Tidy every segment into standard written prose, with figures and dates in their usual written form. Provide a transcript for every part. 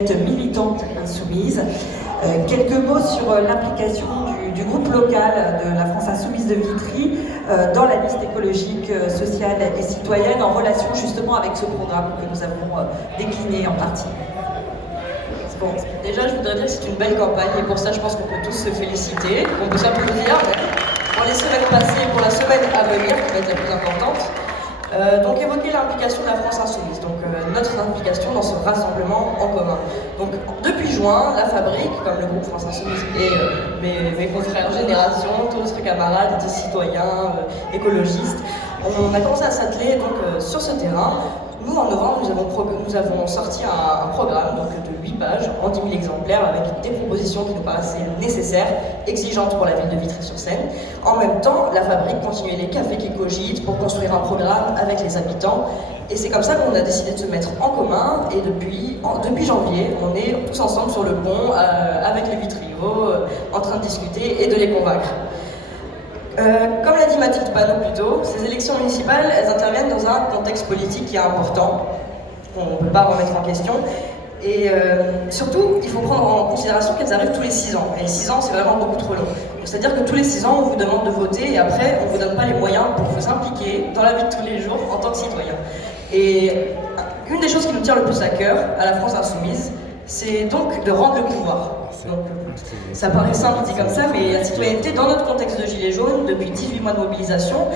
Militante insoumise. Quelques mots sur l'implication du groupe local de la France insoumise de Vitry dans la liste écologique, sociale et citoyenne en relation justement avec ce programme que nous avons décliné en partie. Bon, déjà je voudrais dire que c'est une belle campagne et pour ça je pense qu'on peut tous se féliciter, on peut s'applaudir même pour les semaines passées et pour la semaine à venir qui va être la plus importante. Donc évoquer l'implication de la France insoumise, donc notre implication dans ce rassemblement en commun. Donc depuis juin, la Fabrique, comme le groupe France Insoumise et mes confrères Génération, tous camarades, citoyens, écologistes, on a commencé à s'atteler donc sur ce terrain. Nous, en novembre, nous avons sorti un programme donc, de 8 pages, en 10 000 exemplaires, avec des propositions qui nous paraissaient nécessaires, exigeantes pour la ville de Vitry-sur-Seine. En même temps, la Fabrique continuait les cafés qui cogitent pour construire un programme avec les habitants. Et c'est comme ça qu'on a décidé de se mettre en commun. Et depuis janvier, on est tous ensemble sur le pont avec les Vitriots, en train de discuter et de les convaincre. Comme l'a dit Mathilde Panot plus tôt, ces élections municipales, elles interviennent dans un contexte politique qui est important, qu'on ne peut pas remettre en question. Et surtout, il faut prendre en considération qu'elles arrivent tous les 6 ans. Et 6 ans, c'est vraiment beaucoup trop long. C'est-à-dire que tous les 6 ans, on vous demande de voter et après, on ne vous donne pas les moyens pour vous impliquer dans la vie de tous les jours en tant que citoyen. Et une des choses qui nous tient le plus à cœur, à la France Insoumise, c'est donc de rendre le pouvoir. Donc, ça paraît simple dit comme ça, mais la citoyenneté, dans notre contexte de Gilets jaunes, depuis 18 mois de mobilisation,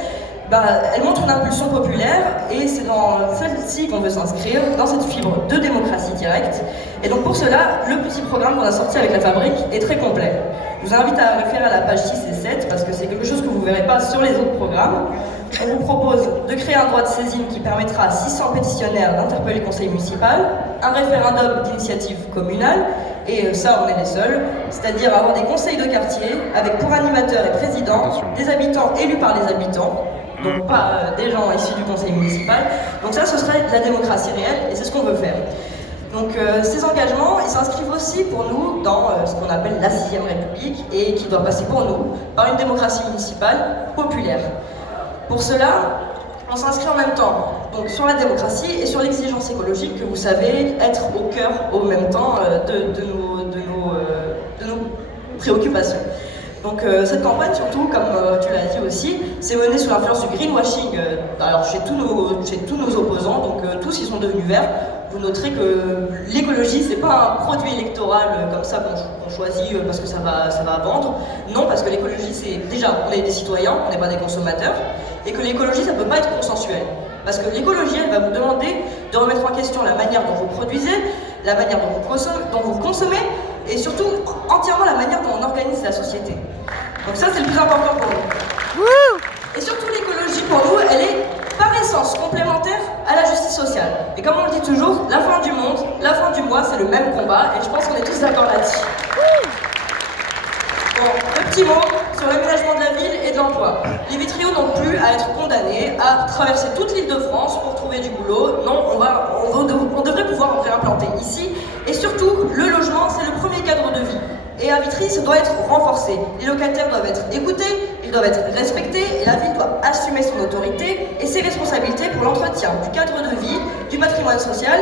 elle montre une impulsion populaire et c'est dans celle-ci qu'on veut s'inscrire, dans cette fibre de démocratie directe. Et donc pour cela, le petit programme qu'on a sorti avec la Fabrique est très complet. Je vous invite à référer à la page 6 et 7 parce que c'est quelque chose que vous ne verrez pas sur les autres programmes. On vous propose de créer un droit de saisine qui permettra à 600 pétitionnaires d'interpeller le conseil municipal, un référendum d'initiative communale, et ça on est les seuls, c'est-à-dire avoir des conseils de quartier avec pour animateurs et présidents des habitants élus par les habitants, donc pas des gens issus du conseil municipal. Donc ça, ce serait la démocratie réelle et c'est ce qu'on veut faire. Donc ces engagements, ils s'inscrivent aussi pour nous dans ce qu'on appelle la 6ème République et qui doit passer pour nous par une démocratie municipale populaire. Pour cela, on s'inscrit en même temps donc sur la démocratie et sur l'exigence écologique que vous savez être au cœur au même temps de nos préoccupations. Donc cette campagne, surtout, comme tu l'as dit aussi, c'est menée sous l'influence du greenwashing alors chez tous nos opposants, donc tous ils sont devenus verts. Vous noterez que l'écologie, c'est pas un produit électoral comme ça qu'on choisit parce que ça va vendre. Non, parce que l'écologie, c'est déjà, on est des citoyens, on n'est pas des consommateurs, et que l'écologie, ça peut pas être consensuel. Parce que l'écologie, elle va vous demander de remettre en question la manière dont vous produisez, la manière dont vous consommez, et surtout entièrement la manière dont on organise la société. Donc ça, c'est le plus important pour nous. Et surtout, l'écologie, pour nous, elle est par essence complémentaire à la justice sociale. Et comme on le dit toujours, la fin du monde, la fin du mois, c'est le même combat, et je pense qu'on est tous d'accord là-dessus. Bon, le petit mot sur l'aménagement de la ville et de l'emploi. Les Vitriots n'ont plus à être condamnés à traverser toute l'île de France pour trouver du boulot. Non, on devrait pouvoir en réimplanter ici. Et surtout, le logement, c'est le premier cadre de vie. Et à Vitry, ça doit être renforcé. Les locataires doivent être écoutés, ils doivent être respectés, et la ville doit assumer son autorité et ses responsabilités pour l'entretien du cadre de vie, du patrimoine social,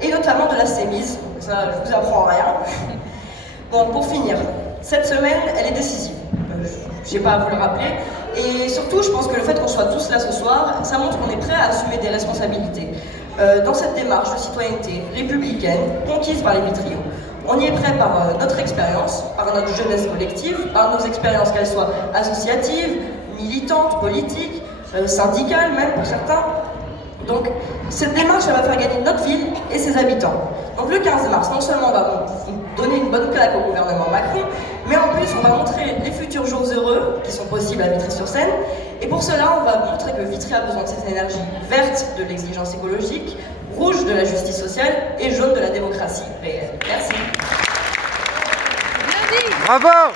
et notamment de la CEMIS. Ça, je vous apprends rien. Bon, pour finir, cette semaine, elle est décisive. Je n'ai pas à vous le rappeler. Et surtout, je pense que le fait qu'on soit tous là ce soir, ça montre qu'on est prêt à assumer des responsabilités. Dans cette démarche de citoyenneté républicaine, conquise par les Vitriots. On y est prêt par notre expérience, par notre jeunesse collective, par nos expériences qu'elles soient associatives, militantes, politiques, syndicales même pour certains. Donc cette démarche, elle va faire gagner notre ville et ses habitants. Donc le 15 mars, non seulement on va donner une bonne claque au gouvernement Macron, mais en plus on va montrer les futurs jours heureux qui sont possibles à Vitry-sur-Seine. Et pour cela, on va montrer que Vitry a besoin de cette énergie verte de l'exigence écologique, rouge de la justice sociale et jaune de la démocratie réelle. Merci. Bravo!